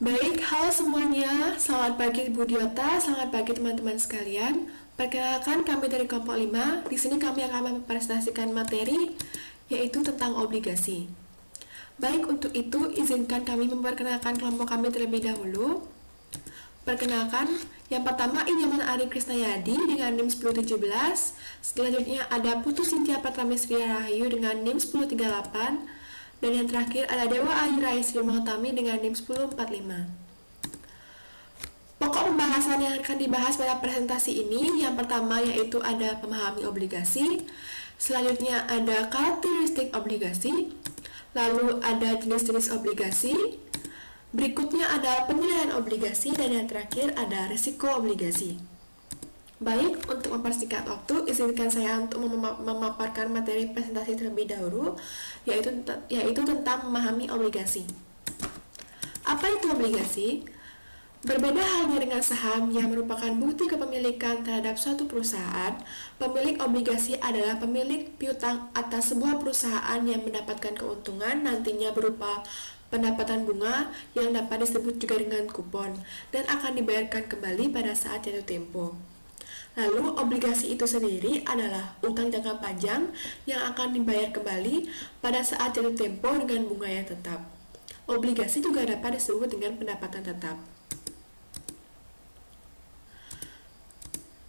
Baik, halo semuanya. Selamat pagi Bu Diota, selamat pagi teman-teman sekalian. Perkenalkan kami dari kelompok 5. Di sini kami akan mempresentasikan materi yaitu tentang obligasi. Baik, untuk itu izinkan kami memperkenalkan kelompok kami terlebih dahulu. Perkenalkan, yang pertama Inyaman Ari Krisnayadi dengan NIM 1017. Selanjutnya ada Putu Sintia Pratramesri Rahayu dengan NIM 1038. Dan yang terakhir ada Dewa Ayu Raisri Mahtami dengan NIM 1045. Pokok pembahasan yang akan dibahas pada presentasi ini yang pertama yaitu ada memahami obligasi, selanjutnya ada karakteristik obligasi, lalu ada jenis-jenis obligasi, berikutnya ada penilaian obligasi, dan yang terakhir ada risiko obligasi. Baik, untuk mempersingkat waktu, izinkan saya untuk memaparkan materi presentasi terlebih dahulu, yaitu tentang memahami obligasi. Apa itu obligasi? Berbeda halnya dengan saham yang merupakan bukti kepemilikan terhadap suatu perusahaan, pemilik obligasi adalah pemilik piutang atas sebuah perusahaan yang mendapatkan keuntungan nantinya berupa pendapatan bunga yang dapat disebut juga dengan kupon dan akan dibayarkan kembali pada saat jatuh tempo. Lalu, obligasi itu sendiri adalah utang jangka panjang yang akan dibayar kembali pada saat jatuh tempo dengan bunga yang tetap. Obligasi juga dapat disebut dengan pendapatan tetap.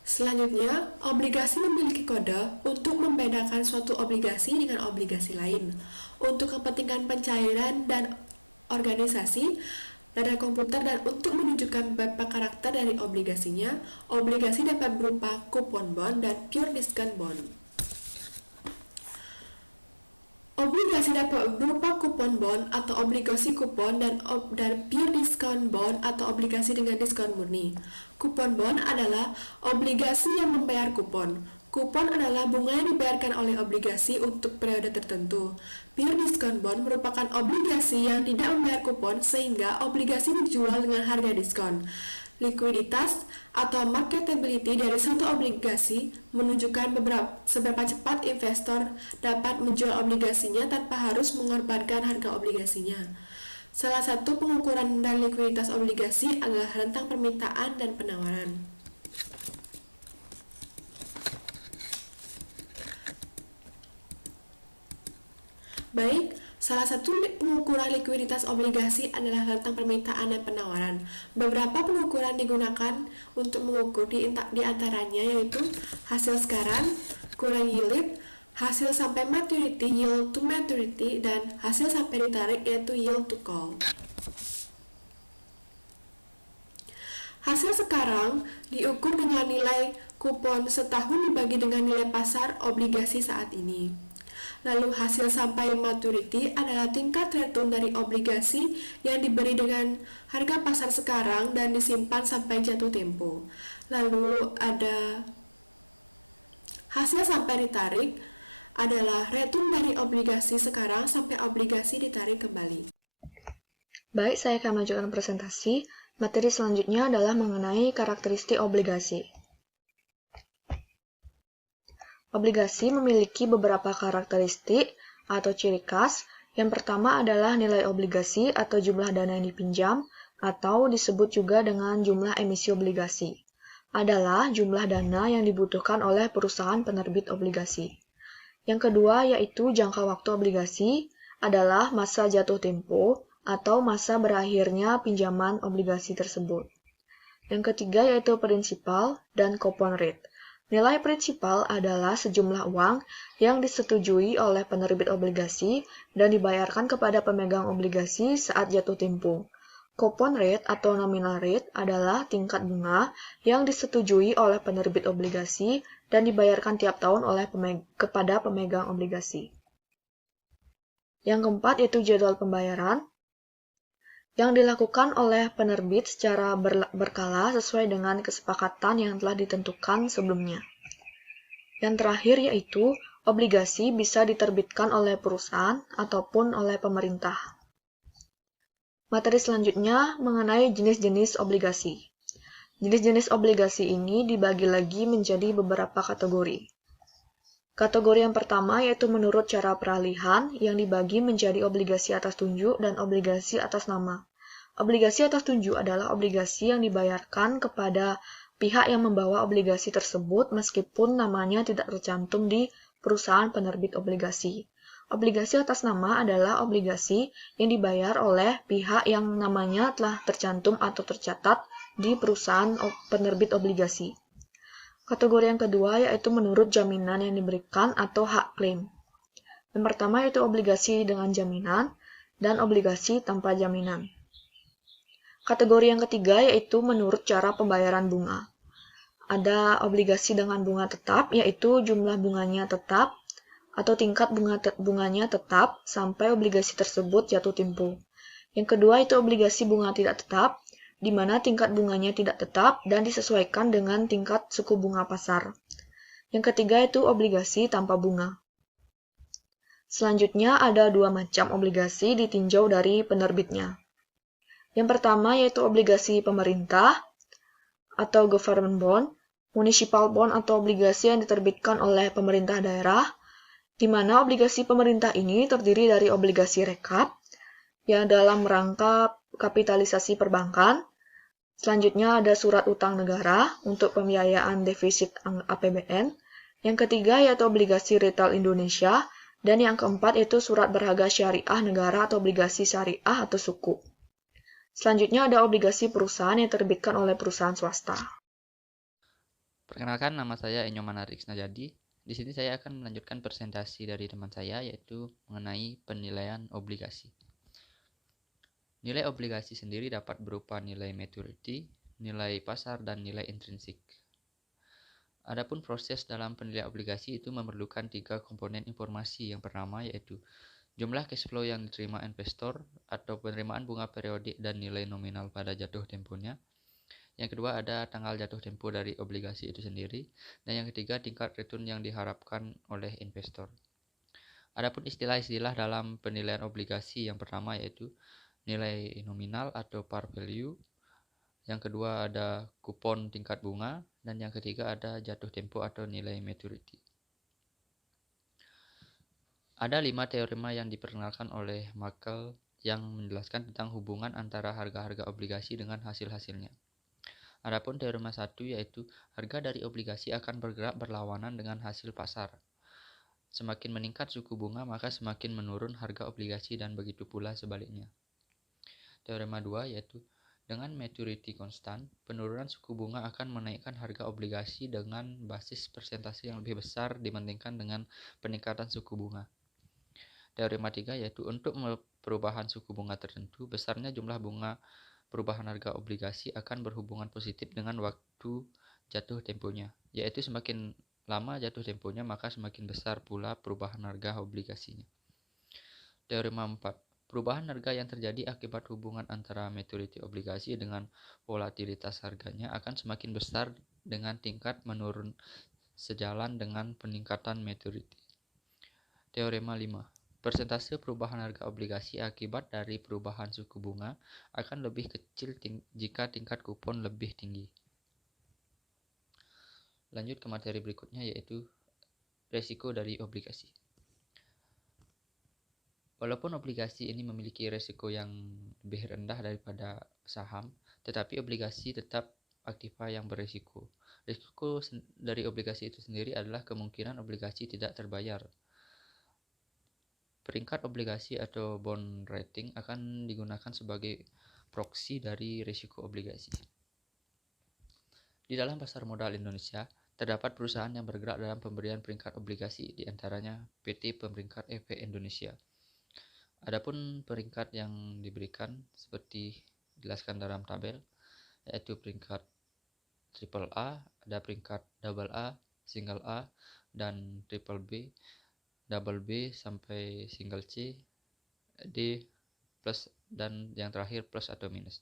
Selanjutnya, obligasi memiliki kode untuk membedakan suatu obligasi dengan obligasi lain. Untuk kepentingan pencairan dan organisasi, data komputer dan untuk menunjukkan beberapa karakter dari obligasinya, obligasi dapat berupa coupon bond dan pure discount bond. Obligasi dapat berupa kupon bond atau obligasi kupon dan pure discount bond atau obligasi dengan diskon murni. Kupon bond adalah obligasi yang membayar kupon. Kupon adalah bunga yang dibayarkan oleh obligasi untuk periode tertentu. Pure discount bond merupakan obligasi yang tidak membayar kupon sehingga obligasi dijual dengan harga diskon. Likuiditas atau marketability dari suatu obligasi menunjukkan seberapa cepat investor dapat menjual obligasinya tanpa harus mengorbankan harga obligasinya. Salah satu pengukuran dan likuiditas obligasi adalah rentang permintaan dan penawaran. Baik, salah satu pengukuran likuiditas obligasi adalah rentang permintaan dan penawaran. Beberapa pengukuran digunakan untuk mengukur di antaranya yaitu hasil sekarang, current yield, hasil sampai maturity, yield to maturity, dan hasil sampai ditarik yaitu yield to call. Hasil sekarang diukur dengan nilai kupon setahun dibagi dengan nilai pasar obligasi saat ini. Lalu hasil sampai maturity adalah tingkat return dari obligasi yang diberi dengan harga pasar sekarang dan disimpan sampai jatuh tempo. Lalu ada hasil sampai ditarik adalah return dari obligasi sekarang sampai obligasi ditarik kembali. Baik, saya akan melanjutkan presentasi. Materi selanjutnya adalah mengenai karakteristik obligasi. Obligasi memiliki beberapa karakteristik atau ciri khas. Yang pertama adalah nilai obligasi atau jumlah dana yang dipinjam, atau disebut juga dengan jumlah emisi obligasi. Adalah jumlah dana yang dibutuhkan oleh perusahaan penerbit obligasi. Yang kedua yaitu jangka waktu obligasi adalah masa jatuh tempo atau masa berakhirnya pinjaman obligasi tersebut. Yang ketiga yaitu prinsipal dan coupon rate. Nilai prinsipal adalah sejumlah uang yang disetujui oleh penerbit obligasi dan dibayarkan kepada pemegang obligasi saat jatuh tempo. Coupon rate atau nominal rate adalah tingkat bunga yang disetujui oleh penerbit obligasi dan dibayarkan tiap tahun kepada pemegang obligasi. Yang keempat yaitu jadwal pembayaran yang dilakukan oleh penerbit secara berkala sesuai dengan kesepakatan yang telah ditentukan sebelumnya. Yang terakhir yaitu obligasi bisa diterbitkan oleh perusahaan ataupun oleh pemerintah. Materi selanjutnya mengenai jenis-jenis obligasi. Jenis-jenis obligasi ini dibagi lagi menjadi beberapa kategori. Kategori yang pertama yaitu menurut cara peralihan yang dibagi menjadi obligasi atas tunjuk dan obligasi atas nama. Obligasi atas tunjuk adalah obligasi yang dibayarkan kepada pihak yang membawa obligasi tersebut meskipun namanya tidak tercantum di perusahaan penerbit obligasi. Obligasi atas nama adalah obligasi yang dibayar oleh pihak yang namanya telah tercantum atau tercatat di perusahaan penerbit obligasi. Kategori yang kedua yaitu menurut jaminan yang diberikan atau hak klaim. Yang pertama yaitu obligasi dengan jaminan dan obligasi tanpa jaminan. Kategori yang ketiga yaitu menurut cara pembayaran bunga. Ada obligasi dengan bunga tetap, yaitu jumlah bunganya tetap atau tingkat bunganya tetap sampai obligasi tersebut jatuh tempo. Yang kedua itu obligasi bunga tidak tetap, di mana tingkat bunganya tidak tetap dan disesuaikan dengan tingkat suku bunga pasar. Yang ketiga itu obligasi tanpa bunga. Selanjutnya ada dua macam obligasi ditinjau dari penerbitnya. Yang pertama yaitu obligasi pemerintah atau government bond, municipal bond atau obligasi yang diterbitkan oleh pemerintah daerah, di mana obligasi pemerintah ini terdiri dari obligasi rekap yang dalam rangka kapitalisasi perbankan. Selanjutnya ada surat utang negara untuk pembiayaan defisit APBN. Yang ketiga yaitu obligasi retail Indonesia. Dan yang keempat yaitu surat berharga syariah negara atau obligasi syariah atau suku. Selanjutnya ada obligasi perusahaan yang diterbitkan oleh perusahaan swasta. Perkenalkan, nama saya Enyoman Arix Najadi. Di sini saya akan melanjutkan presentasi dari teman saya yaitu mengenai penilaian obligasi. Nilai obligasi sendiri dapat berupa nilai maturity, nilai pasar, dan nilai intrinsik. Adapun proses dalam penilaian obligasi itu memerlukan 3 komponen informasi. Yang pertama yaitu jumlah cash flow yang diterima investor atau penerimaan bunga periodik dan nilai nominal pada jatuh temponya. Yang kedua ada tanggal jatuh tempo dari obligasi itu sendiri. Dan yang ketiga tingkat return yang diharapkan oleh investor. Adapun istilah-istilah dalam penilaian obligasi, yang pertama yaitu nilai nominal atau par value, yang kedua ada kupon tingkat bunga, dan yang ketiga ada jatuh tempo atau nilai maturity. Ada 5 teorema yang diperkenalkan oleh Markle yang menjelaskan tentang hubungan antara harga-harga obligasi dengan hasil-hasilnya. Adapun teorema 1 yaitu harga dari obligasi akan bergerak berlawanan dengan hasil pasar. Semakin meningkat suku bunga maka semakin menurun harga obligasi dan begitu pula sebaliknya. Teorema 2 yaitu dengan maturity konstan, penurunan suku bunga akan menaikkan harga obligasi dengan basis persentase yang lebih besar dibandingkan dengan peningkatan suku bunga. Teorema 3 yaitu untuk perubahan suku bunga tertentu, besarnya jumlah bunga perubahan harga obligasi akan berhubungan positif dengan waktu jatuh temponya, yaitu semakin lama jatuh temponya maka semakin besar pula perubahan harga obligasinya. Teorema 4. Perubahan harga yang terjadi akibat hubungan antara maturity obligasi dengan volatilitas harganya akan semakin besar dengan tingkat menurun sejalan dengan peningkatan maturity. Teorema 5. Persentase perubahan harga obligasi akibat dari perubahan suku bunga akan lebih kecil jika tingkat kupon lebih tinggi. Lanjut ke materi berikutnya yaitu resiko dari obligasi. Walaupun obligasi ini memiliki risiko yang lebih rendah daripada saham, tetapi obligasi tetap aktiva yang berisiko. Risiko dari obligasi itu sendiri adalah kemungkinan obligasi tidak terbayar. Peringkat obligasi atau bond rating akan digunakan sebagai proksi dari risiko obligasi. Di dalam pasar modal Indonesia, terdapat perusahaan yang bergerak dalam pemberian peringkat obligasi, di antaranya PT Pemeringkat Efek Indonesia. Adapun peringkat yang diberikan seperti dijelaskan dalam tabel, yaitu peringkat triple A, ada peringkat double A, single A, dan triple B, double B sampai single C, D, plus, dan yang terakhir plus atau minus.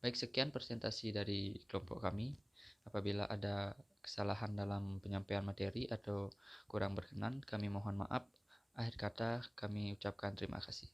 Baik, sekian presentasi dari kelompok kami. Apabila ada kesalahan dalam penyampaian materi atau kurang berkenan, kami mohon maaf. Akhir kata, kami ucapkan terima kasih.